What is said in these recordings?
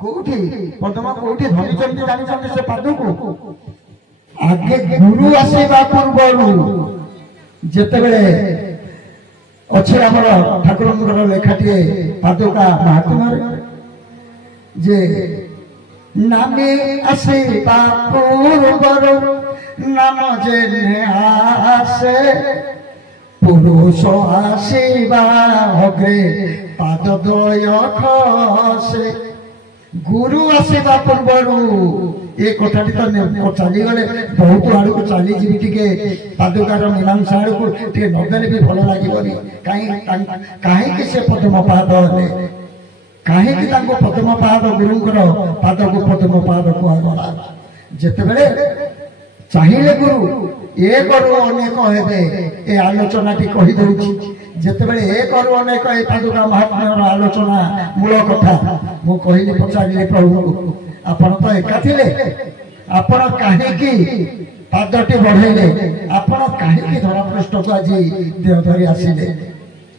कोठी पद्म कोठी धरी जानी से पाद को आगे गुरु आसवा पूर्व जिते बड़े अच्छे आम ठाकुर लेखाटे पादुका महात्मा जे नामे आसवा पूर्व नाम जे आसे पुरुष आसवा अग्रे पादद्वय खसे गुरु आसवा पूर्व ये कथाटी तो चली गले बहुत आड़ को चली जी टे पादुकार मीमांसा आड़ को नदेले भी भल लगे कहीं से पद्म पाद हे कहीं पद्म पाद गुरुंर पाद को पद्म पाद कहगला जिते चाहिए गुरु एक अनेक हे ये आलोचना टी कहीदे जिते एक अनेक ये पादुका महात्मा आलोचना मूल कथा मु कहली पचारे प्रभु आपण तो एका थिले आपण कहीं पादटी बढ़ेले आपण कहीं धरापृष्ठ को आज देह धरी आसिले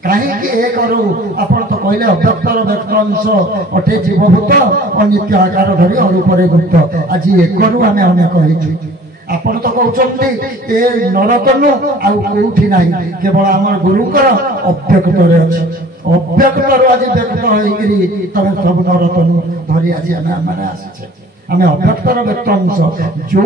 कहीं एक आपण तो कहले अव्यक्तर व्यक्त अंश अटे जीवभूत अनित्य आकार धरी अरूपरे गुप्त आज एक आम अनेक आपण तो कहते ए नरतनु आउठी ना केवल आम गुरुकर अव्यक्तर अच्छे अव्यक्तर आज व्यक्त होगी तमें सब नरतनु धरी आज आम आसे आम अव्यक्तर व्यक्त अंश जो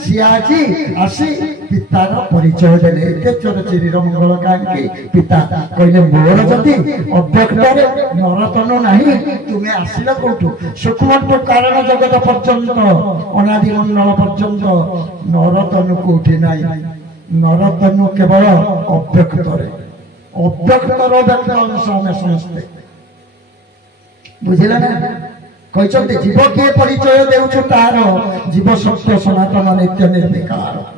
सी आज आसी पितार परिचय देले चिरीर मंगल कहीं पिता कहले मोर जदि अव्यक्तर नरतनु नहीं तुम्हें आसिल कौटू सूक्ष्म कारण जगत पर्यंत अनादि मंडल पर्यंत नरतनु कौटी ना नरतनु केवल अव्यक्तर अव्यक्तर व्यक्त अंश आम समस्ते बुझिला ना कहते जीव किए परिचय देउछु तार जीव सत्य सनातन नित्य निर्विकार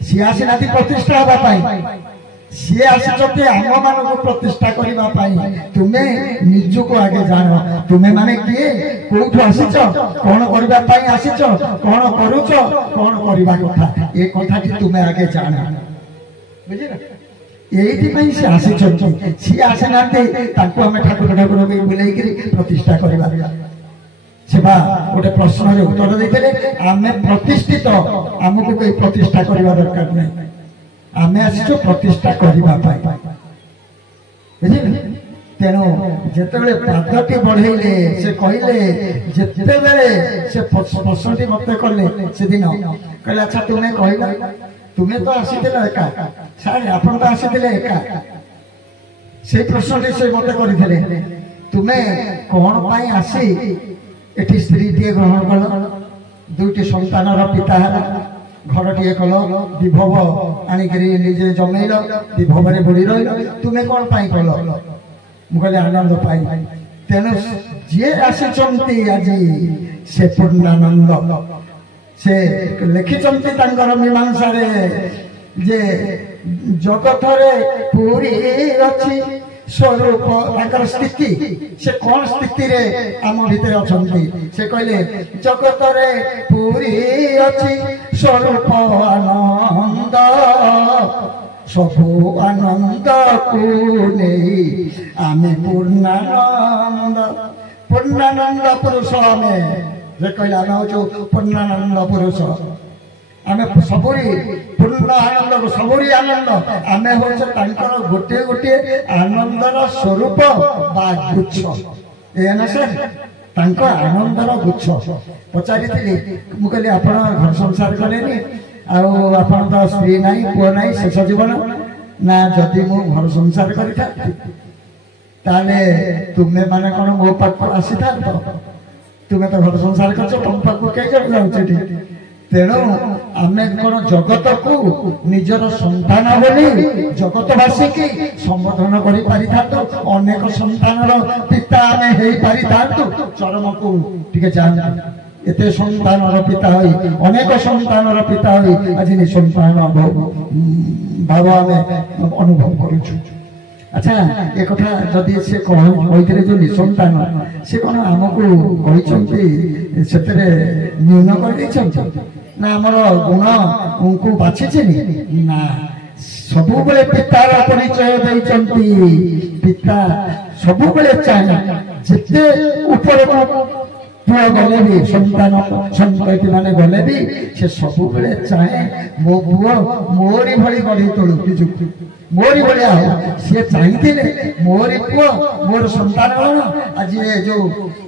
सी आसीना प्रतिष्ठा हाँपाई सी आसी आम मान प्रतिष्ठा करने तुम्हें निजक आगे जान तुम्हें माने किए कौटू आसीच कौन करने आसीच कौन करुच कौन करवा कथा ये कथा तुम्हें आगे जान बुझे यही से आसी सी आसीना ठाकुर ठाकुर बुलाई प्रतिष्ठा करवा सेवा गोटे प्रश्न उत्तर देते आम प्रतिष्ठित आमको कोई प्रतिष्ठा करवा दरकार नहीं आम आसो प्रतिष्ठा करने तेणु जिते पादटी बढ़ेले से कहले जिते से प्रश्नटी मत कले से दिन कहले अच्छा तुम्हें कहला तुम्हें तो आसी एका सारे आप तो आसी एका से प्रश्नटी से मत करते तुम्हें कौन पाई आसी एटी स्त्री टे ग्रहण कल दुईटी संतानर पिता घर टे कल विभव आणिक निजे जमेल विभव बुड़ी रही तुम्हें कौन पाई कल मुझे आनंद पाई तेणु जी आसी आज से पूर्णानंद से लिखिं मीमांसा जे जगत पूरी अच्छी स्वरूप स्थिति से कौन स्थिति रे आम भितर अच्छा से कहले जगत रे पूरी अच्छी स्वरूप आनंद सबु आनंद को नहीं आम पूर्णानंद पूर्णानंद पुरुष आम कहले आम हूँ पूर्णानंद पुरुष आम सबुरी पूर्ण आनंद सबुरी आनंद आम हूँ गोटे गोटे आनंदर स्वरूप बा गुच्छ एना सर आनंदर गुच्छ पचारि मुझे आप घर संसार कले आप तो स्त्री ना पुओ ना शेष जीवन ना जदि मु घर संसार करे तुम्हें माने कौन मो पाख आसी था तुम्हें तो घर संसार कर तुम पाख कई जाऊँ तेणु आम कौन जगत को निजर संतान बोली जगतवासी की संबोधन कर अनेक संतानर पिता आम हो पारि चरम को टे जाना एत संतानर पिता हुई अनेक संतानर पिता हुई आज निसंतान भाव आम अनुभव करुचु अच्छा एक कथा जदि से कहते जो निसंतान से कौन आमको कहते न्यून कर ना आमर गुण उनको बाछी ना सब पितार परिचय देती पिता ସବୁବେଳେ ଚାହେଁ ଯେତେ ଉପରକୁ ପୁଅ ଗଲେ ବି ସନ୍ତାନ ସନ୍ତତି ମାନେ ଗଲେ ବି ସେ ସବୁବେଳେ ଚାହେଁ ମୋ ପୁଅ ମୋରି ଭଳି ଗଢି ତୋଳୁ ନିଜକୁ ମୋରି ଭଳିଆ ହଉ। ସିଏ ଚାହିଁଥିଲେ ମୋରି ପୁଅ ମୋର ସନ୍ତାନଗଣ ଆଜି ଯୋଉ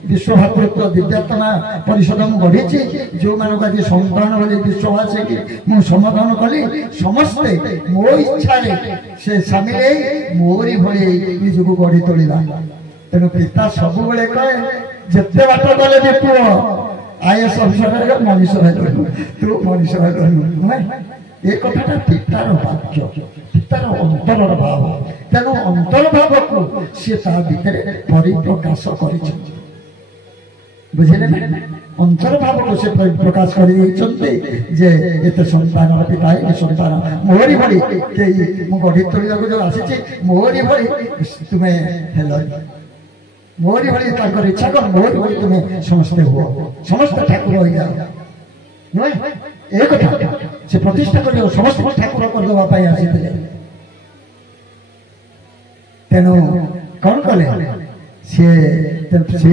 ବିଶ୍ୱ ଭାତୃତ୍ୱ ଦିବ୍ୟାତ୍ମା ପରିଷଦ ମୁଁ ଗଢିଛି, ଯୋଉମାନଙ୍କୁ ଆଜି ସନ୍ତାନ ବୋଲି ବିଶ୍ୱବାସୀକି ମୁଁ ସମ୍ବୋଧନ କଲି, ସମସ୍ତେ ମୋ ଇଚ୍ଛାରେ ସେ ସାମିଲ ହେଇ ମୋରି ଭଳି ନିଜକୁ ଗଢି ତୋଳିଲା। ତେଣୁ ପିତା ସବୁବେଳେ କହେ ଯେତେ ବାଟ ଗଲେ ବି ପୁଅ ଆଇଏଏସ୍ ଅଫିସର ହେଲେ ମଣିଷ ହେଲୁ, ତୁ ମଣିଷ ହେଲୁ ନୁହେଁ। ଏ କଥାଟା ପିତାର ବାକ୍ୟ, ପିତାର ଅନ୍ତରର ଭାବ। ତେଣୁ ଅନ୍ତର ଭାବକୁ ସିଏ ତା ଭିତରେ ପରିପ୍ରକାଶ କରିଛନ୍ତି, ବୁଝିଲେ ନା? ଅନ୍ତର ଭାବକୁ ସେ ପ୍ରକାଶ କରିଦେଇଛନ୍ତି ଯେ ଏତେ ସନ୍ତାନର ପିତା ଏ ସନ୍ତାନ ମୋରି ଭଳି କେହି ମୁଁ ଗଢି ତୋଳିବାକୁ ଯୋଉ ଆସିଛି ମୋରି ଭଳି ତୁମେ ହେଲ, ମୋରି ଭଳି ତାଙ୍କର ଇଚ୍ଛା କର, ମୋରି ଭଳି ତୁମେ ସମସ୍ତେ ହୁଅ, ସମସ୍ତେ ଠାକୁର ହେଇଯାଅ ନୁହେଁ। ଏ କଥା ସେ ପ୍ରତିଷ୍ଠା କରିବାକୁ ସମସ୍ତଙ୍କୁ ଠାକୁର କରିଦେବା ପାଇଁ ଆସିଥିଲେ। ତେଣୁ କଣ କଲେ ସେ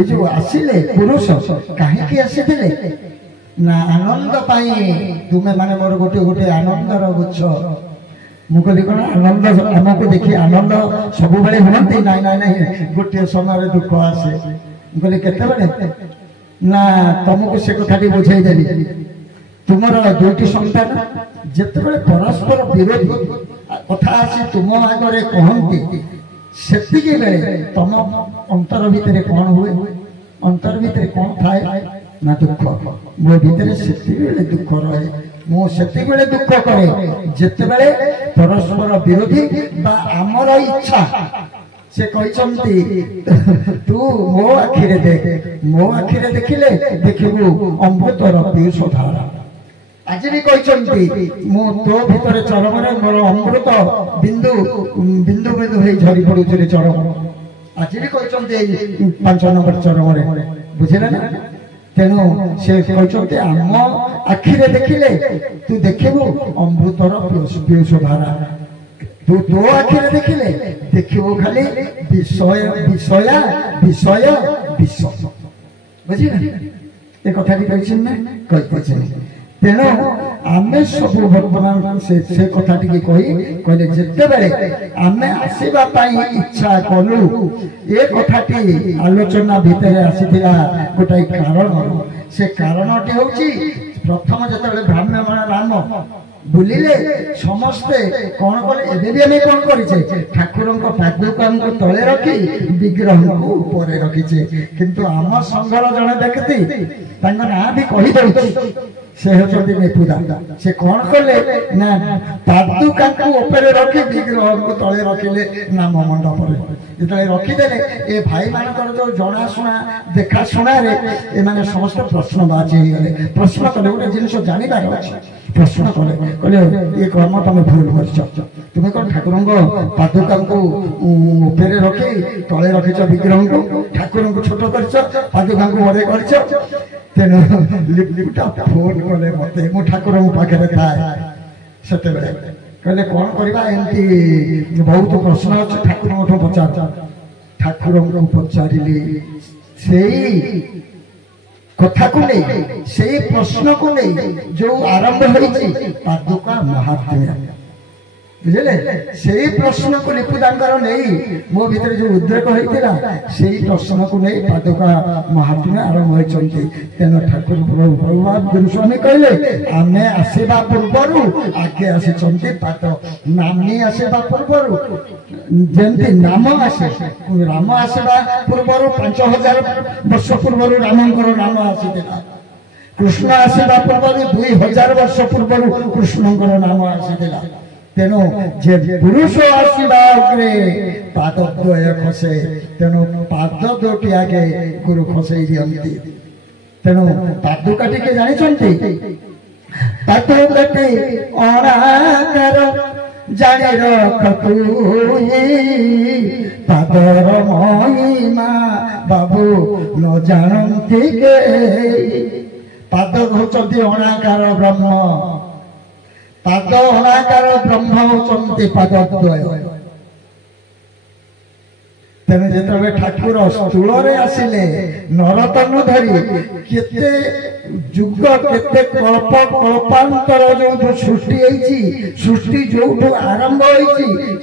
ଯୋଉ ଆସିଲେ ପୁରୁଷ କାହିଁକି ଆସିଥିଲେ ନା ଆନନ୍ଦ ପାଇଁ। ତୁମେ ମାନେ ମୋର ଗୋଟେ ଗୋଟେ ଆନନ୍ଦର ଗୁଚ୍ଛ। ମୁଁ କହିଲି କଣ ଆନନ୍ଦ ଆମକୁ ଦେଖି ଆନନ୍ଦ ସବୁବେଳେ ହୁଅନ୍ତି? ନାଇଁ ନାଇଁ ନାଇଁ, ଗୋଟିଏ ସମୟରେ ଦୁଃଖ ଆସେ। ମୁଁ କହିଲି କେତେବେଳେ ନା ତମକୁ ସେ କଥାଟି ବୁଝେଇ ଦେଲି। ତୁମର ଦୁଇଟି ସନ୍ତାନ ଯେତେବେଳେ ପରସ୍ପର ବିରୋଧୀ କଥା ଆସି ତୁମ ଆଗରେ କହନ୍ତି, ସେତିକି ବେଳେ ତମ ଅନ୍ତର ଭିତରେ କଣ ହୁଏ? ଅନ୍ତର ଭିତରେ କଣ ଥାଏ ନା ଦୁଃଖ। ମୋ ଭିତରେ ସେତିକିବେଳେ ଦୁଃଖ ରହେ। ମୁଁ ସେତିକିବେଳେ ଦୁଃଖ କରେ ଯେତେବେଳେ ପରସ୍ପର ବିରୋଧୀ ବା ଆମର ଇଚ୍ଛା। ସେ କହିଛନ୍ତି ତୁ ମୋ ଆଖିରେ ଦେଖ, ମୋ ଆଖିରେ ଦେଖିଲେ ଦେଖିବୁ ଅମୃତର ପୀୟୁଷ ଧାରା। ଆଜି ବି କହିଛନ୍ତି ମୁଁ ତୋ ଭିତରେ ଚରମରେ ମୋର ଅମୃତ ବିନ୍ଦୁ ବିନ୍ଦୁ ବିନ୍ଦୁ ହେଇ ଝରି ପଡୁଛି ଚରମ। ଆଜି ବି କହିଛନ୍ତି ଏଇ 5 ନମ୍ବର ଚରମରେ, ବୁଝିଲେ ନା? ତେଣୁ ସେ କହିଛନ୍ତି ଆମ ଆଖିରେ ଦେଖିଲେ ତୁ ଦେଖିବୁ ଅମୃତର ପୀୟୁଷ ଧାରା, ତୁ ତୋ ଆଖିରେ ଦେଖିଲେ ଦେଖିବୁ ଖାଲି ବିଷୟ ବିଷୟା ବିଷୟ ବିଷ। ବୁଝିଲେ ଏ କଥାଟି କହିଛନ୍ତି ନା? କହିଛନ୍ତି। ତେଣୁ ଆମେ ସବୁ ବର୍ତ୍ତମାନ ସେ କଥାଟିକି କହିଲେ ଯେତେବେଳେ ଆମେ ଆସିବା ପାଇଁ ଇଚ୍ଛା କଲୁ, ଏ କଥାଟି ଆଲୋଚନା ଭିତରେ ଆସିଥିଲା ଗୋଟାଏ କାରଣ। ସେ କାରଣଟି ହଉଛି ପ୍ରଥମ ଯେତେବେଳେ ଭ୍ରାମ୍ୟମାଣ ରାମ ବୁଲିଲେ ସମସ୍ତେ କଣ କଲେ? ଏବେ ବି ଆମେ କଣ କରିଛେ? ଠାକୁରଙ୍କ ପାଦୁକାଙ୍କୁ ତଳେ ରଖି ବିଗ୍ରହଙ୍କୁ ଉପରେ ରଖିଛେ। କିନ୍ତୁ ଆମ ସଂଘର ଜଣେ ବ୍ୟକ୍ତି, ତାଙ୍କ ନାଁ ବି କହିଦେଉଛି, ସେ ହେଉଛନ୍ତି ନେପୁଦା। ସେ କଣ କଲେ ନା ପାଦୁକାଙ୍କୁ ଉପରେ ରଖି ବିଗ୍ରହଙ୍କୁ ତଳେ ରଖିଲେ ନାମ ମଣ୍ଡପରେ। ଯେତେବେଳେ ରଖିଦେଲେ ଏ ଭାଇମାନଙ୍କର ଯୋଉ ଜଣାଶୁଣା ଦେଖାଶୁଣାରେ ଏମାନେ ସମସ୍ତେ ପ୍ରଶ୍ନବାଚୀ ହେଇଗଲେ। ପ୍ରଶ୍ନ କଲେ, ଗୋଟେ ଜିନିଷ ଜାଣିବାର ଅଛି। ପ୍ରଶ୍ନ କଲେ, କହିଲେ ଏ କର୍ମ ତମେ ଭୁଲ କରିଛ। ତୁମେ କଣ ଠାକୁରଙ୍କ ପାଦୁକାଙ୍କୁ ଉପରେ ରଖି ତଳେ ରଖିଛ ବିଗ୍ରହଙ୍କୁ, ଠାକୁରଙ୍କୁ ଛୋଟ କରିଛ, ପାଦୁକାଙ୍କୁ ବଡ କରିଛ। ତେଣୁ ଲିପୁଟା ଫୋନ କଲେ ମତେ, ମୁଁ ଠାକୁରଙ୍କ ପାଖରେ ଥାଏ ସେତେବେଳେ। କହିଲେ କଣ କରିବା, ଏମିତି ବହୁତ ପ୍ରଶ୍ନ ଅଛି, ଠାକୁରଙ୍କଠୁ ପଚାର। ଠାକୁରଙ୍କୁ ପଚାରିଲି, ସେଇ କଥାକୁ ନେଇ, ସେଇ ପ୍ରଶ୍ନକୁ ନେଇ ଯୋଉ ଆରମ୍ଭ ହୋଇଛି ପାଦୁକା ମହାତ୍ମ୍ୟ, ବୁଝିଲେ? ସେଇ ପ୍ରଶ୍ନକୁ ଲିପୁଦାଙ୍କର ନେଇ ମୋ ଭିତରେ ଯୋଉ ଉଦ୍ରେକ ହେଇଥିଲା, ସେଇ ପ୍ରଶ୍ନକୁ ନେଇ ପାଦୁକା ମହାତ୍ମ୍ୟ ଆରମ୍ଭ ହୋଇଛନ୍ତି। ତେଣୁ ଠାକୁର ଭଗବାନ ଗୁରୁସ୍ୱାମୀ କହିଲେ ଆମେ ଆସିବା ପୂର୍ବରୁ ଆଗେ ଆସିଛନ୍ତି ପାଦ। ନାମୀ ଆସିବା ପୂର୍ବରୁ ଯେମିତି ନାମ ଆସେ, ରାମ ଆସିବା ପୂର୍ବରୁ 5000 ବର୍ଷ ପୂର୍ବରୁ ରାମଙ୍କର ନାମ ଆସିଥିଲା। କୃଷ୍ଣ ଆସିବା ପୂର୍ବରୁ 2000 ବର୍ଷ ପୂର୍ବରୁ କୃଷ୍ଣଙ୍କର ନାମ ଆସିଥିଲା। ତେଣୁ ଯେ ପୁରୁଷ ଆସିବା ଅଗ୍ରେ ପାଦଦ୍ୱୟ ଖସେ, ତେଣୁ ପାଦ ଦୁଇଟି ଆଗେ ଗୁରୁ ଖସେଇ ଦିଅନ୍ତି। ତେଣୁ ପାଦୁକା ଟିକେ ଜାଣିଛନ୍ତି, ପାଦୁକାଟି ଅଣାକାର ଜାଣି ରଖ ତୁହି, ପାଦର ମହିମା ବାବୁ ନ ଜାଣନ୍ତି କେହି। ପାଦ ହଉଛନ୍ତି ଅଣାକାର ବ୍ରହ୍ମ, ପାଦ ଅଣାକାର ବ୍ରହ୍ମ ହଉଛନ୍ତି ପାଦଦ୍ୱୟ। तेणु जो ठाकुर स्थूल आसिले नरतनु धरी केते जुग केते कल्प कल्पांतर जो सृष्टि सृष्टि जो आरंभ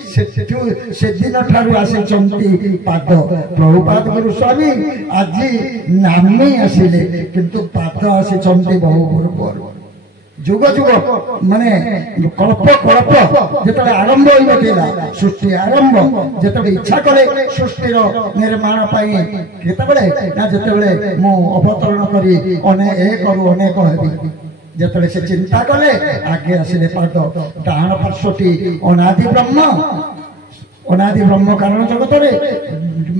से दिन ठारू आसी पाद प्रभुपाद गुरु स्वामी आज नामी आसिले किंतु पाद आसी बहु पूर्व जुग जुग माने कल्प कल्प जो आरंभ होता सृष्टि आरंभ जो इच्छा करे सृष्टि निर्माण जिते मु अवतरण करी अनेक हेबी जिते से चिंता कले आगे आसिले पाद डाण पार्श्वटी अनादि ब्रह्म कारण जगत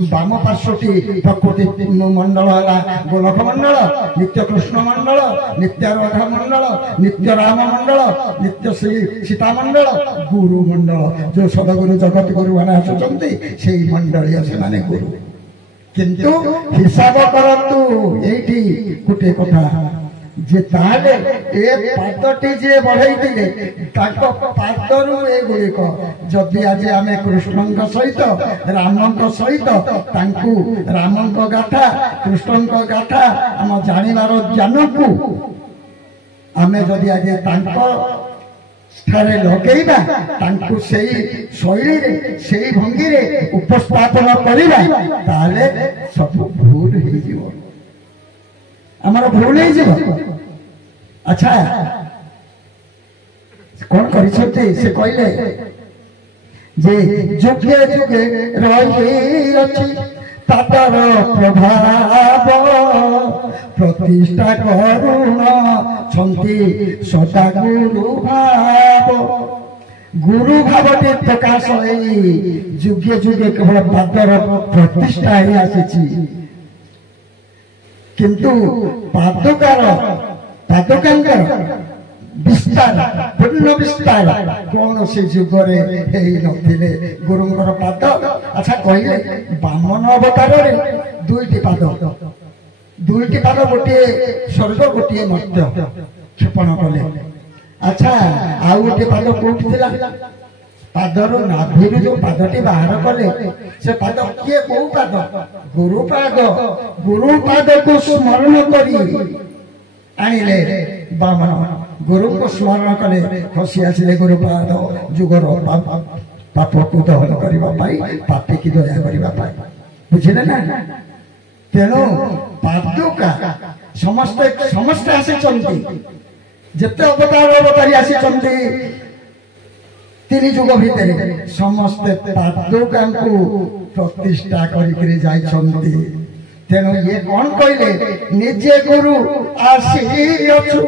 वाम पार्श्वटी प्रकृति मंडल है गोलक मंडल नित्य कृष्ण मंडल नित्य राधा मंडल नित्य राम मंडल नित्य श्री सीता मंडल गुरु मंडल जो सदगुरु जगत गुरु मैंने आसुच्च से मंडलीय से गुरु किंतु हिसाब करतु ये गोटे कथा जे ताले ए पादटी जे बढ़ाई पादरु ए गुड़िक जदि आज आम कृष्ण सहित राम सहित राम गाथा कृष्ण गाथा आम जानिबार ज्ञान को आम जदि आज स्थाने लगेगा शैली से भंगी उपस्थापन करवा ताले सब भूल हो आमर भूल हो अच्छा कौन कर से कहले जे जुगे जुगे रही पातर प्रभाव प्रतिष्ठा करुण छंती सदा गुरु भावटे प्रकाश जुगे जुगे केवल पादर प्रतिष्ठा ही आसी किंतु पादुकार विस्तार पूर्ण विस्तार कौन से जुगरे नथिले गुरुंगर पाद अच्छा कहले बामन अवतार दुईटी पाद गोटे स्वर्ग गोटे मर्त्य क्षेपण कले अच्छा आउ गोटे पाद कोठी थिला पादर नाभि जो पादटी बाहर कले से पाद किए कौ पाद गुरु पाद को स्मरण करी आनिले बामन गुरु को स्मरण कले खसी आसिले गुरुपाद जुगर पाप को दहन करने पापी की दया करने बुझे ना तेणु पादुका समस्ते समस्ते आसी जिते अवतार अवतारी आसी तीन जुग भितर समस्ते पादुका प्रतिष्ठा कर तेणु ये कौन कहले निजे गुरु आसी अच्छु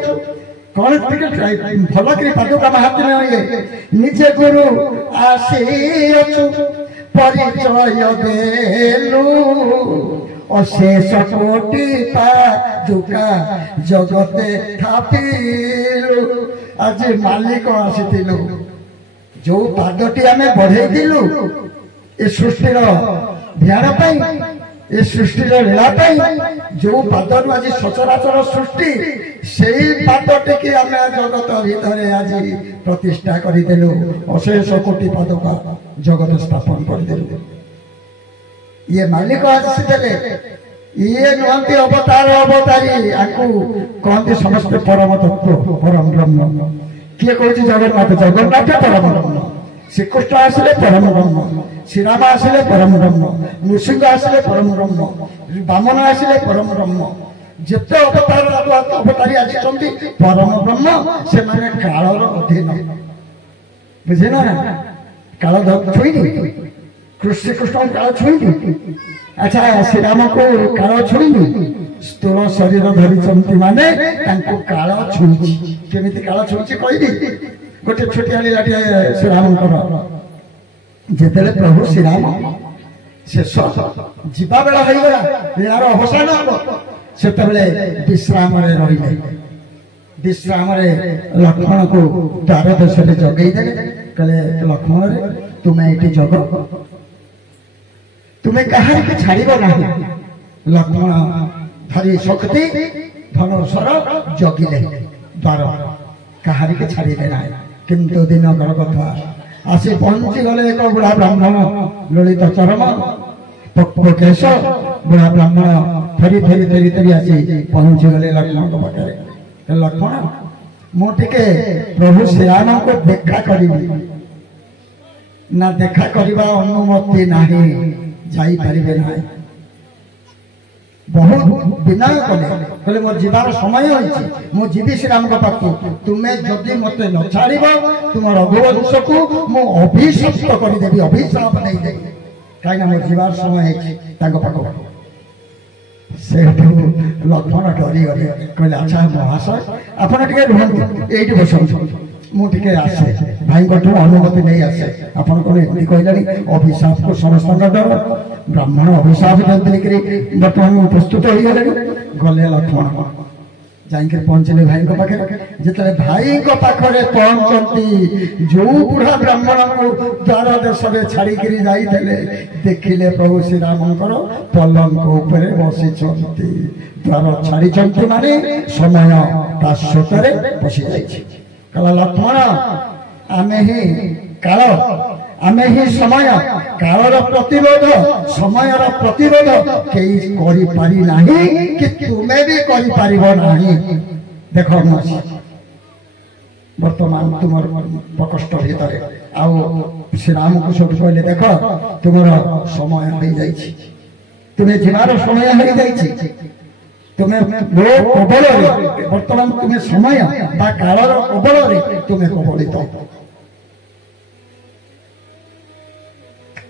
कौन भल कर पादुका महात्म्य निजे गुरु आसी अच्छु परिचय देलु अशेष कोटि पादुका जगते थापिलु आज मालिक आसीलु जो पादटी आम बढ़ेलु ए सृष्टिर ध्यान ये सृष्टि लीला जो पादर आज सचराचर सृष्टि से पादटी की आम जगत भितर आज प्रतिष्ठा करदेलु अशेष कोटि पादुका जगत स्थापन करदेलु ये मालिक आसीले ये नुहति अवतार अवतारी आपको कहते समस्त परम तत्व परम ब्रह्म किए कह जगन्नाथ परम ब्रह्म श्रीकृष्ण आसिले परम ब्रह्म श्रीराम आसिले परम ब्रह्म नृसिंह आसिले परम ब्रह्म बामन आसिले परम ब्रह्म जिते अवतार अवतारी आसी परम ब्रह्म से माने कालर अधीन बुझे ना काल छुईनी श्रीकृष्ण काल छुईनी अच्छा श्रीराम को काल छुईनी स्थूल शरीर धरी माने काल छुई केमी काल छुई कही गोटे छोटिया लीलाटे श्रीराम जिते प्रभु श्रीराम शेष जीवा बेला होगा लीलार अवसान हम से विश्राम रही विश्राम लक्ष्मण को द्वार देश जगई दे कहले लक्ष्मण तुम्हें ये जग तुम्हें कहार के छाड़ ना लक्ष्मण धरी शक्ति धनुषर जगिले द्वार कहार के छाड़े ना किंतु दिनकर कथा आसी पहुंची गले एक बुढ़ा ब्राह्मण ललित चरम ପକେଶ ବୁଢା ବ୍ରାହ୍ମଣ ଫେରି ଫେରି ଫେରି ଫେରି ଆସି ପହଞ୍ଚିଗଲେ ଲକ୍ଷ୍ମଣଙ୍କ ପାଖରେ। ଲକ୍ଷ୍ମଣ, ମୁଁ ଟିକେ ପ୍ରଭୁ ଶ୍ରୀରାମଙ୍କୁ ଦେଖା କରିବି। ନା ଦେଖା କରିବା ଅନୁମତି ନାହିଁ, ଯାଇପାରିବେ ନାହିଁ। ବହୁତ ବିନୟ କଲେ, କହିଲେ ମୋର ଯିବାର ସମୟ ହୋଇଛି, ମୁଁ ଯିବି ଶ୍ରୀରାମଙ୍କ ପାଖକୁ। ତୁମେ ଯଦି ମତେ ନ ଛାଡ଼ିବ ତୁମ ରଘୁବଂଶକୁ ମୁଁ ଅଭିଶପ୍ତ କରିଦେବି, ଅଭିଶାପ ଦେଇଦେବି, କାହିଁକିନା ମୋ ଯିବାର ସମୟ ହେଇଛି ତାଙ୍କ ପାଖକୁ। ସେଠୁ ଲକ୍ଷ୍ମଣ ଡରିଗଲେ, କହିଲେ ଆଚ୍ଛା ମହାଶୟ ଆପଣ ଟିକେ ରୁହନ୍ତୁ, ଏଇଠି ବସନ୍ତୁ, ମୁଁ ଟିକେ ଆସେ, ଭାଇଙ୍କଠୁ ଅନୁମତି ନେଇ ଆସେ। ଆପଣ କଣ ଏମିତି କହିଲେଣି, ଅଭିଶାପକୁ ସମସ୍ତଙ୍କ ଡର, ବ୍ରାହ୍ମଣ ଅଭିଶାପ ଦେଇକରି ବର୍ତ୍ତମାନ ପ୍ରସ୍ତୁତ ହେଇଗଲେଣି। ଗଲେ ଲକ୍ଷ୍ମଣ, ଯାଇକି ପହଞ୍ଚିଲେ ଭାଇଙ୍କ ପାଖରେ। ଯେତେବେଳେ ଭାଇଙ୍କ ପାଖରେ ପହଞ୍ଚନ୍ତି, ଯୋଉ ବୁଢା ବ୍ରାହ୍ମଣଙ୍କୁ ଦ୍ୱାର ଦେଶରେ ଛାଡିକିରି ଯାଇଥିଲେ, ଦେଖିଲେ ପ୍ରଭୁ ଶ୍ରୀରାମଙ୍କର ପଲଙ୍କ ଉପରେ ବସିଛନ୍ତି। ଦ୍ୱାର ଛାଡିଛନ୍ତି ମାନେ ସମୟ ତା ସ୍ରୋତରେ ବସି ଯାଇଛି। କହିଲା ଲକ୍ଷ୍ମଣ, ଆମେ ହିଁ କାଳ, ଆମେ ହିଁ ସମୟ, କାଳର ପ୍ରତିରୋଧ ସମୟର ପ୍ରତିରୋଧ କେହି କରିପାରି ନାହିଁ, କି ତୁମେ ବି କରିପାରିବ ନାହିଁ। ଦେଖ ମୁଁ ଅଛି ବର୍ତ୍ତମାନ ତୁମର ପ୍ରକୋଷ୍ଠ ଭିତରେ। ଆଉ ଶ୍ରୀରାମକୁ ସବୁ କହିଲେ, ଦେଖ ତୁମର ସମୟ ହେଇଯାଇଛି, ତୁମେ ଯିବାର ସମୟ ହେଇଯାଇଛି, ତୁମେ ମୋ କବଳରେ ବର୍ତ୍ତମାନ ତୁମେ ସମୟ ବା କାଳର କବଳରେ ତୁମେ କବଳିତ।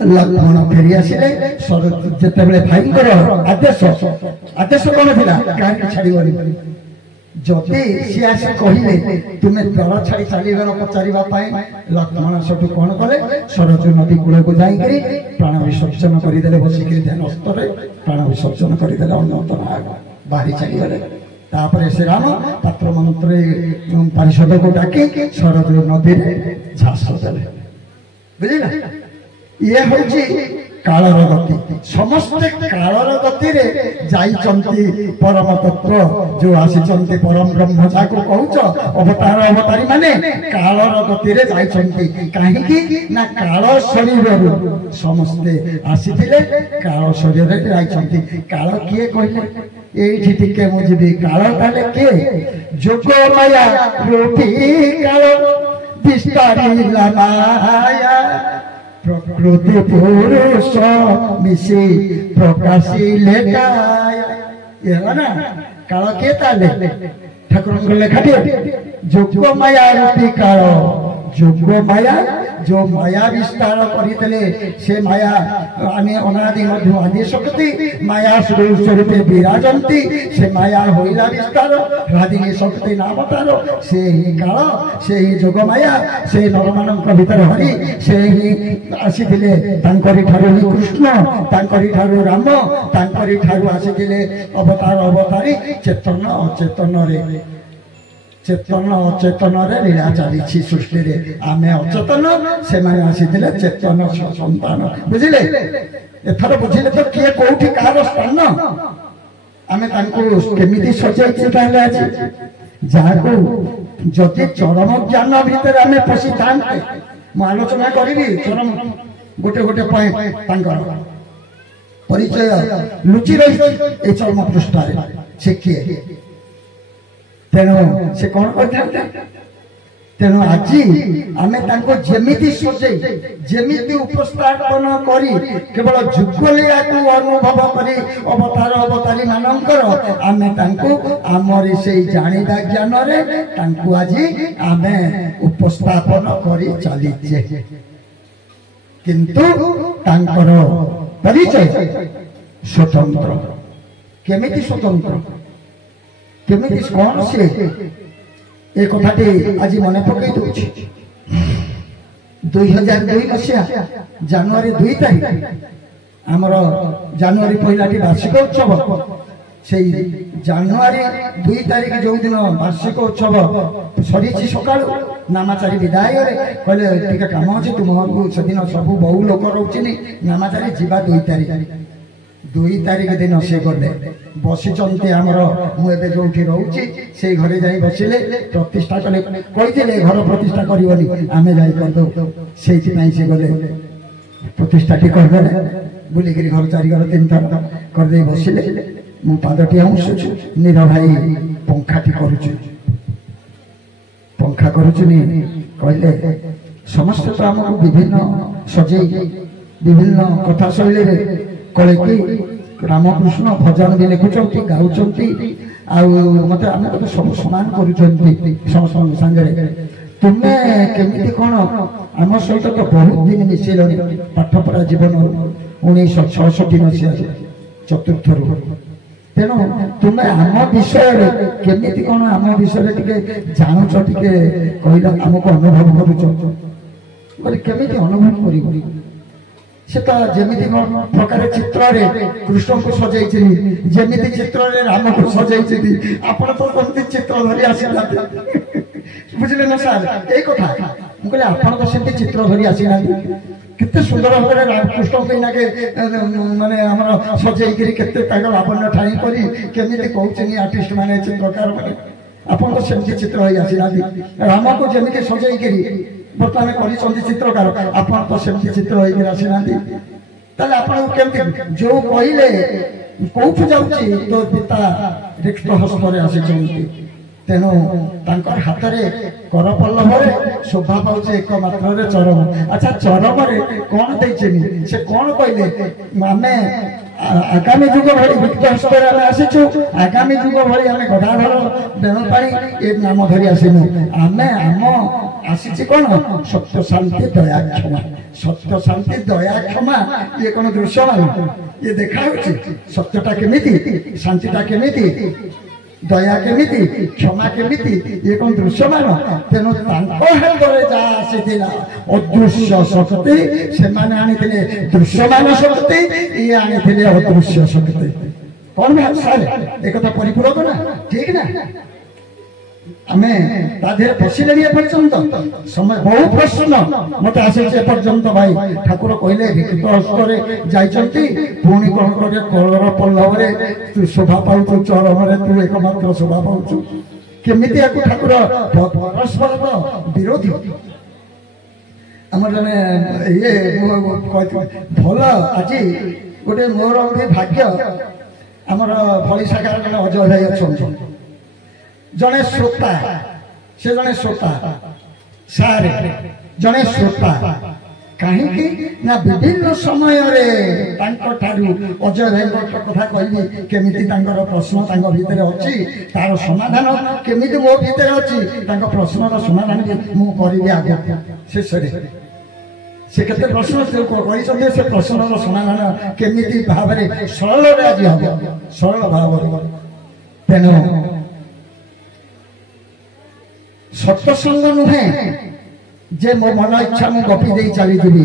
ଲକ୍ଷ୍ମଣ ଫେରି ଆସିଲେ। ଯେତେବେଳେ ଭାଇଙ୍କର ଆଦେଶ କଣ ଥିଲା, କାହାକୁ ଛାଡ଼ିବନି। ଯଦି ସିଏ ଆସି କହିଲେ ତୁମେ ଦଳ ଛାଡ଼ି ଚାଲିଗଲ ପଚାରିବା ପାଇଁ, ଲକ୍ଷ୍ମଣ ସେଠୁ କଣ କଲେ, ସରଜୁ ନଦୀ କୂଳକୁ ଯାଇକରି ପ୍ରାଣ ବିସର୍ଜନ କରିଦେଲେ। ବସିକିରି ଧ୍ୟାନ ସ୍ଥରେ ପ୍ରାଣ ବିସର୍ଜନ କରିଦେଲେ, ଅନ୍ୟତ ବାହାରି ଚାଲିଗଲେ। ତାପରେ ଶ୍ରୀରାମ ପାତ୍ର ମନ୍ତ୍ର ପାରିଷଦକୁ ଡାକି ସରଜୁ ନଦୀରେ ଝାସ ଦେଲେ। ବୁଝିଲା, ଇଏ ହଉଛି କାଳର ଗତି। ସମସ୍ତେ କାଳର ଗତିରେ ଯାଇଛନ୍ତି। ପରମ ତତ୍ଵ ଯୋଉ ଆସିଛନ୍ତି, ପରମ ବ୍ରହ୍ମ ଯାହାକୁ କହୁଛ, ଅବତାରୀ ମାନେ କାଳର ଗତିରେ ଯାଇଛନ୍ତି। କାହିଁକି ନା କାଳ ଶରୀରରୁ ସମସ୍ତେ ଆସିଥିଲେ, କାଳ ଶରୀରରେ ଯାଇଛନ୍ତି। କାଳ କିଏ କହିଲେ, ଏଇଠି ଟିକେ ମୁଁ ଯିବି। କାଳ ତାହେଲେ କିଏ? ଯୋଗ ମାୟା ରୂପୀ କାଳ ବିସ୍ତାରିଲା ମାୟା, ପ୍ରକୃତି ପୁରୁଷ ମିଶି ପ୍ରକାଶିଲେ କାୟା। ଏ ହେଲା ନା କାଳ କିଏ? ତାହେଲେ ଠାକୁରଙ୍କ ଲେଖାଟିଏ, ଯୋଗ ମାୟା ରୂପୀ କାଳ। ଯୋଗ ମାୟା जो माया विस्तार करते से माया आने अनादि मध्य आदि शक्ति माया स्वरूपे विराजती से माया होइला विस्तार राधिनी शक्ति नाम तार से ही काल से ही जोग माया से नरमानक भीतर हरि से ही आसीथिले तांकरी ठारू ही कृष्ण तांकरी ठारू राम तांकरी ठारू आसीथिले अवतार अवतारी चेतन अचेतन रे चेतन अचेतन लीला चली सृष्टि आम अचेतन से चेतन सन्तान बुझिले एथर बुझिले तो किए कौटी कहार स्थान आम केमी सजाई जहाँ को जदि चरम ज्ञान भितर आम पशि था मु आलोचना करी चरम गोटे गोटे पॉइंट परिचय लुचि रही चरम पृष्ठ से किए तेणु से कौन करते तेणु आज आम जमी सजे जमी उपस्थापन करी केवल जुगलिया को अनुभव करी अवतार अवतारी मानकर आम आमरी से जानवा ज्ञान आज आम उपस्थापन करी चलीचे किंतु तांकर परिचय स्वतंत्र केमिति स्वतंत्र केमिति कौन से एक कथाटी आज मन पकई दूची 2002 मसीहा जनवरी 2 तारीख आमर जनवरी पहलाटी वार्षिक उत्सव से जनवरी 2 तारीख जो दिन वार्षिक उत्सव सरी सका नामाचारी विदाय कहले टिके काम अच्छे तुमको से दिन सब बहु लोक रोचे नामाचारी जीवा 2 तारीख 2 तारीख दिन से गले बसी आमर मुझे जो रोचे से घरे जा बसिले प्रतिष्ठा कले कही घर प्रतिष्ठा करनी आम जा से गले ପ୍ରତିଷ୍ଠାଟି କରିଦେଲେ ବୁଲିକିରି ଘର ଚାରିଘର 3 ଥର କରିଦେଇ ବସିଲେ। ମୁଁ ପାଦଟି ଆଉଁଶୁଛୁ, ନୀର ଭାଇ ପଙ୍ଖାଟି କରୁଛୁ। ପଙ୍ଖା କରୁଛୁନି କହିଲେ ସମସ୍ତେ ତ ଆମକୁ ବିଭିନ୍ନ ସଜେଇ ବିଭିନ୍ନ କଥା ଶୈଳୀରେ କଳେକି ରାମକୃଷ୍ଣ ଭଜନ ବି ଲେଖୁଛନ୍ତି, ଗାଉଛନ୍ତି, ଆଉ ମତେ ଆମକୁ ତ ସବୁ ସମାନ କରୁଛନ୍ତି ସମସ୍ତଙ୍କ ସାଙ୍ଗରେ। ତୁମେ କେମିତି କଣ ଆମ ସହିତ ତ ବହୁତ ଦିନ ମିଶିଲଣି ପାଠପଢା ଜୀବନରୁ 1966 ମସିହାରେ ଚତୁର୍ଥରୁ। ତେଣୁ ତୁମେ ଆମ ବିଷୟରେ କେମିତି କଣ ଆମ ବିଷୟରେ ଟିକେ ଜାଣୁଛ, ଟିକେ କହିଲ, ଆମକୁ ଅନୁଭବ କରୁଛ। କହିଲେ କେମିତି ଅନୁଭବ କରିବ? ସେ ତ ଯେମିତି ପ୍ରକାର ଚିତ୍ରରେ କୃଷ୍ଣଙ୍କୁ ସଜେଇଛନ୍ତି, ଯେମିତି ଚିତ୍ରରେ ରାମକୁ ସଜେଇଛନ୍ତି, ଆପଣ ତ ସେମିତି ଚିତ୍ର ଧରି ଆସିନାହାନ୍ତି। ବୁଝିଲେ ନା ସାର୍ ଏଇ କଥା? ମୁଁ କହିଲି ଆପଣ ତ ସେମିତି ଚିତ୍ର ଧରି ଆସିନାହାନ୍ତି। କେତେ ସୁନ୍ଦର ଭାବରେ ରାମକୃଷ୍ଣଙ୍କୁ ଏଇନାକେ ମାନେ ଆମର ସଜେଇକିରି କେତେ ତାଙ୍କ ଲାବଣ୍ୟ ଠାଣି କରି କେମିତି କହୁଛନ୍ତି ଆର୍ଟିଷ୍ଟ ମାନେ, ଚିତ୍ରକାର ମାନେ। ଆପଣ ତ ସେମିତି ଚିତ୍ର ହେଇ ଆସିନାହାନ୍ତି। ରାମକୁ ଯେମିତି ସଜେଇକିରି ବର୍ତ୍ତମାନ କରିଛନ୍ତି ଚିତ୍ରକାର, ଆପଣ ତ ସେମିତି ଚିତ୍ର ହେଇକିରି ଆସିନାହାନ୍ତି। ତାହେଲେ ଆପଣଙ୍କୁ କେମିତି ଯୋଉ କହିଲେ କୋଉଠୁ ଯାଉଛି ତୋ ପିତା ରିକ୍ତ ହସ୍ତରେ ଆସିଛନ୍ତି। ତେଣୁ ତାଙ୍କର ହାତରେ କରପଲ୍ଲବରେ ଶୋଭା ପାଉଛି ଏକମାତ୍ରରେ ଚରମ। ଆଚ୍ଛା ଚରମରେ କଣ ଦେଇଛନ୍ତି? ସେ କଣ କହିଲେ? ଆମେ ଆଗାମୀ ଯୁଗ ଭଳି ରିକ୍ତ ହସ୍ତରେ ଆମେ ଆସିଛୁ, ଆଗାମୀ ଯୁଗ ଭଳି ଆମେ ଗଦାଧର ବେଣୁପାଣି ଏ ନାମ ଧରି ଆସିନୁ। ଆମେ ଆମ ଆସିଛି କଣ? ସତ୍ୟ ଶାନ୍ତି ଦୟା କ୍ଷମା। ସତ୍ୟ ଶାନ୍ତି ଦୟା କ୍ଷମା ଇଏ କଣ ଦୃଶ୍ୟମାନ? ଇଏ ଦେଖା ହେଉଛି ସତ୍ୟଟା କେମିତି, ଶାନ୍ତିଟା କେମିତି, ଦୟା କେମିତି, କ୍ଷମା କେମିତି, ଇଏ କଣ ଦୃଶ୍ୟମାନ? ତେଣୁ ତାଙ୍କ ହାତରେ ଯାହା ଆସିଥିଲା ଅଦୃଶ୍ୟ ଶକ୍ତି, ସେମାନେ ଆଣିଥିଲେ ଦୃଶ୍ୟମାନ ଶକ୍ତି, ଇଏ ଆଣିଥିଲେ ଅଦୃଶ୍ୟ ଶକ୍ତି। କଣ ସାର୍ ଏକଥା ପରିପୂରକ ନା? ଠିକ ନା? ଆମେ ତା ଦେହରେ ପଶିଲେଣି ଏପର୍ଯ୍ୟନ୍ତ ସମୟ ବହୁ ପ୍ରଶ୍ନ ମତେ ଆସିଛି ଏପର୍ଯ୍ୟନ୍ତ। ଭାଇ ଠାକୁର କହିଲେ ରିକ୍ତ ହସ୍ତରେ ଯାଇଛନ୍ତି, ପୁଣି କଣ କରିବେ? କଳର ପଲ୍ଲବରେ ତୁ ଶୋଭା ପାଉଛୁ, ଚରମରେ ତୁ ଏକମାତ୍ର ଶୋଭା ପାଉଛୁ। କେମିତି ଆକୁ ଠାକୁର ପରସ୍ପର ବିରୋଧୀ। ଆମର ଜଣେ ଇଏ ଭଲ ଆଜି ଗୋଟେ ମୋର ଗୋଟେ ଭାଗ୍ୟ, ଆମର ଭଳି ଶାଖାର ଜଣେ ଅଜୟ ଭାଇ ଅଛନ୍ତି, ଜଣେ ଶ୍ରୋତା, ସେ ଜଣେ ଶ୍ରୋତା ସାର୍, ଜଣେ ଶ୍ରୋତା। କାହିଁକି ନା ବିଭିନ୍ନ ସମୟରେ ତାଙ୍କ ଠାରୁ ଅଜୟ ଭାଇଙ୍କ କଥା କହିବି, କେମିତି ତାଙ୍କର ପ୍ରଶ୍ନ ତାଙ୍କ ଭିତରେ ଅଛି, ତାର ସମାଧାନ କେମିତି ମୋ ଭିତରେ ଅଛି, ତାଙ୍କ ପ୍ରଶ୍ନର ସମାଧାନ ମୁଁ କରିବି ଆଗକୁ ଶେଷରେ। ସେ କେତେ ପ୍ରଶ୍ନ କହିଛନ୍ତି, ସେ ପ୍ରଶ୍ନର ସମାଧାନ କେମିତି ଭାବରେ ସରଳରେ ଆଜି ହବ, ସରଳ ଭାବରେ। ତେଣୁ ସତ୍ସଙ୍ଗ ନୁହେଁ ଯେ ମୋ ମନ ଇଚ୍ଛା ମୁଁ ଗପି ଦେଇ ଚାଲିଯିବି।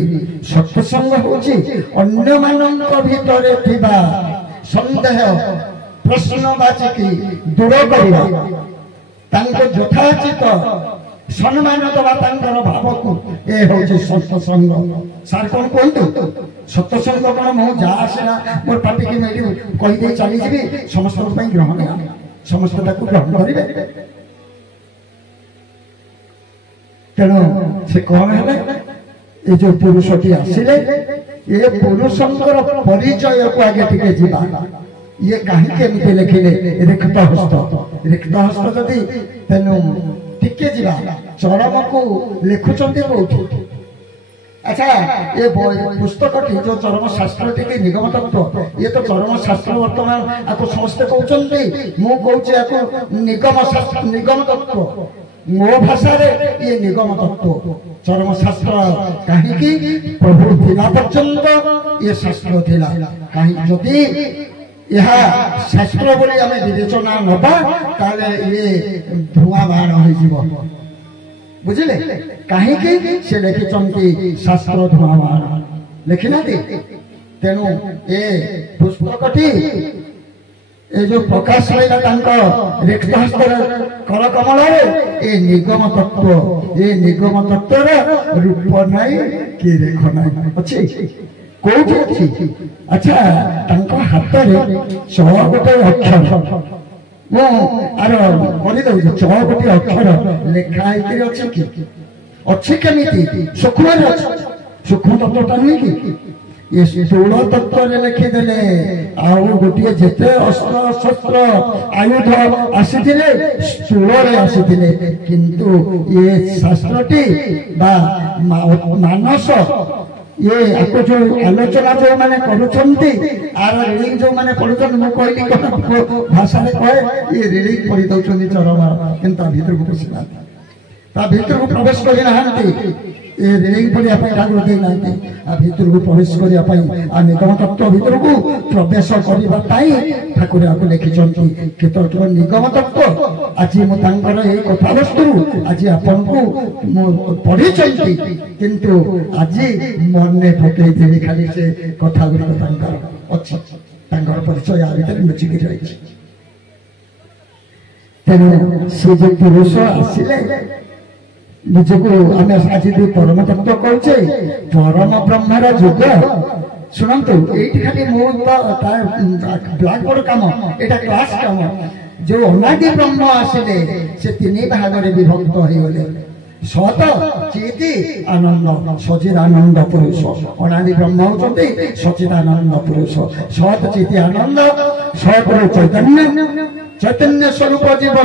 ସତ୍ସଙ୍ଗ ହେଉଛି ଅନ୍ୟମାନଙ୍କ ଭିତରେ ଥିବା ସନ୍ଦେହ ପ୍ରଶ୍ନବାଚୀକି ଦୂର କରିବା, ତାଙ୍କ ଯଥାଚିତ ସମ୍ମାନ ଦେବା ତାଙ୍କର ଭାବକୁ। ଏ ହେଉଛି ସତ୍ସଙ୍ଗ। ସାର୍ କଣ କୁହନ୍ତୁ? ସତ୍ସଙ୍ଗ କଣ ମୁଁ ଯାହା ଆସିଲା ମୋର ପାଟିକି ନେଇ କହିଦେଇ ଚାଲିଯିବି, ସମସ୍ତଙ୍କ ପାଇଁ ଗ୍ରହଣ, ସମସ୍ତେ ତାକୁ ଗ୍ରହଣ କରିବେ। ତେଣୁ ସେ କଣ ହେଲେ? ଏ ଯୋଉ ପୁରୁଷଟି ଆସିଲେ, ଏ ପୁରୁଷଙ୍କର ପରିଚୟକୁ ଆଗେ ଟିକେ ଯିବା। ଇଏ କାହିଁକି ଏମିତି ଲେଖିଲେ ରିକ୍ତ ହସ୍ତ? ରିକ୍ତ ହସ୍ତ ଯଦି, ତେଣୁ ଟିକେ ଯିବା ଚରମକୁ ଲେଖୁଛନ୍ତି କୋଉଠି? ଆଚ୍ଛା ଏ ପୁସ୍ତକଟି ଯୋଉ ଚରମ ଶାସ୍ତ୍ରଟି ନିଗମ ତତ୍ତ୍ୱ, ଇଏ ତ ଚରମ ଶାସ୍ତ୍ର ବର୍ତ୍ତମାନ ଆକୁ ସମସ୍ତେ କହୁଛନ୍ତି, ମୁଁ କହୁଛି ଆକୁ ନିଗମ ଶାସ୍ତ୍ର, ନିଗମ ତତ୍ତ୍ୱ। ମୋ ଭାଷାରେ ଇଏ ନିଗମ ତତ୍ତ୍ୱ, ଚରମ ଶାସ୍ତ୍ର। କାହିଁକି? ପ୍ରଭୁ ଥିଲା ପର୍ଯ୍ୟନ୍ତ ଇଏ ଶାସ୍ତ୍ର ଥିଲା। କାହିଁକି? ଯଦି ଏହା ଶାସ୍ତ୍ର ବୋଲି ଆମେ ବିବେଚନା ନବା, ତାହେଲେ ଇଏ ଧୂଆଁ ବାଣ ହେଇଯିବ। ବୁଝିଲେ? କାହିଁକି? ସେ ଲେଖିଛନ୍ତି ଶାସ୍ତ୍ର ଧୂଆଁ ବାଣ, ଲେଖିନାହାନ୍ତି। ତେଣୁ ଏ ପୁସ୍ତକଟି ଏ ଯୋଉ ପ୍ରକାଶ ପାଇଲା ତାଙ୍କ ରିକ୍ତ ହସ୍ତର କରକମଳରେ, ଏ ନିଗମ ତତ୍ତ୍ୱ, ଏ ନିଗମ ତତ୍ତ୍ୱର ରୂପ ନାହିଁ କି ରେଖ ନାହିଁ, ଅଛି କୋଉଠି ଅଛି? ଆଚ୍ଛା ତାଙ୍କ ହାତରେ 100 ଗୋଟି ଅକ୍ଷର, ମୁଁ ଆର କରିଦଉଛି, 100 ଗୋଟି ଅକ୍ଷର ଲେଖା ହେଇକିରି ଅଛି କି? ଅଛି କେମିତି? ସୂକ୍ଷ୍ମରେ ଅଛି। सूक्ष्म तत्वटा नुहे कि ये स्थूल तत्व लिखिदेले आउ गोटे जिते अस्त्र शस्त्र आयुध आसीथिले स्थूल आसीथिले किंतु ये शास्त्रटी बा मानस ये आपको जो आलोचना जो मैंने करुछंती आर रीडिंग जो मैंने पढुछन मु कहली भाषा रे कहे ये रीडिंग पढि दउछंती चरम किंतु भीतर को पसिना ता भीतर को प्रवेश करि नाहंती ये रीडिंग पढि आपन लागु दे नाहंती आ भीतर को प्रवेश करि आपन आ निगम तत्व भीतर को प्रवेश करिबा ताई ठाकुर आपको लिखिछंती केतो निगम तत्व आज मु तांकर ए कथा वस्तु आज आपन को पढि चंती किंतु आज मन ने पकई देबी खाली से कथा गुडी तांकर अछि तांकर परिचय आ भीतर लुचिकी रहिछि तेनु से जो पुरुष आसिले निजको आम आज परम तत्व कहचे परम ब्रह्मर जुग शुणु ये खाली ब्लैक बोर्ड कम यहाँ क्लास कम जो अनादि ब्रह्म आसिले से तीन भाग में विभक्त हो गले सत चेति आनंद सचिदानंद पुरुष अनादि ब्रह्म होती सचिदानंद पुरुष सत चेति आनंद सत चैतन्य चैतन्य स्वरूप जीव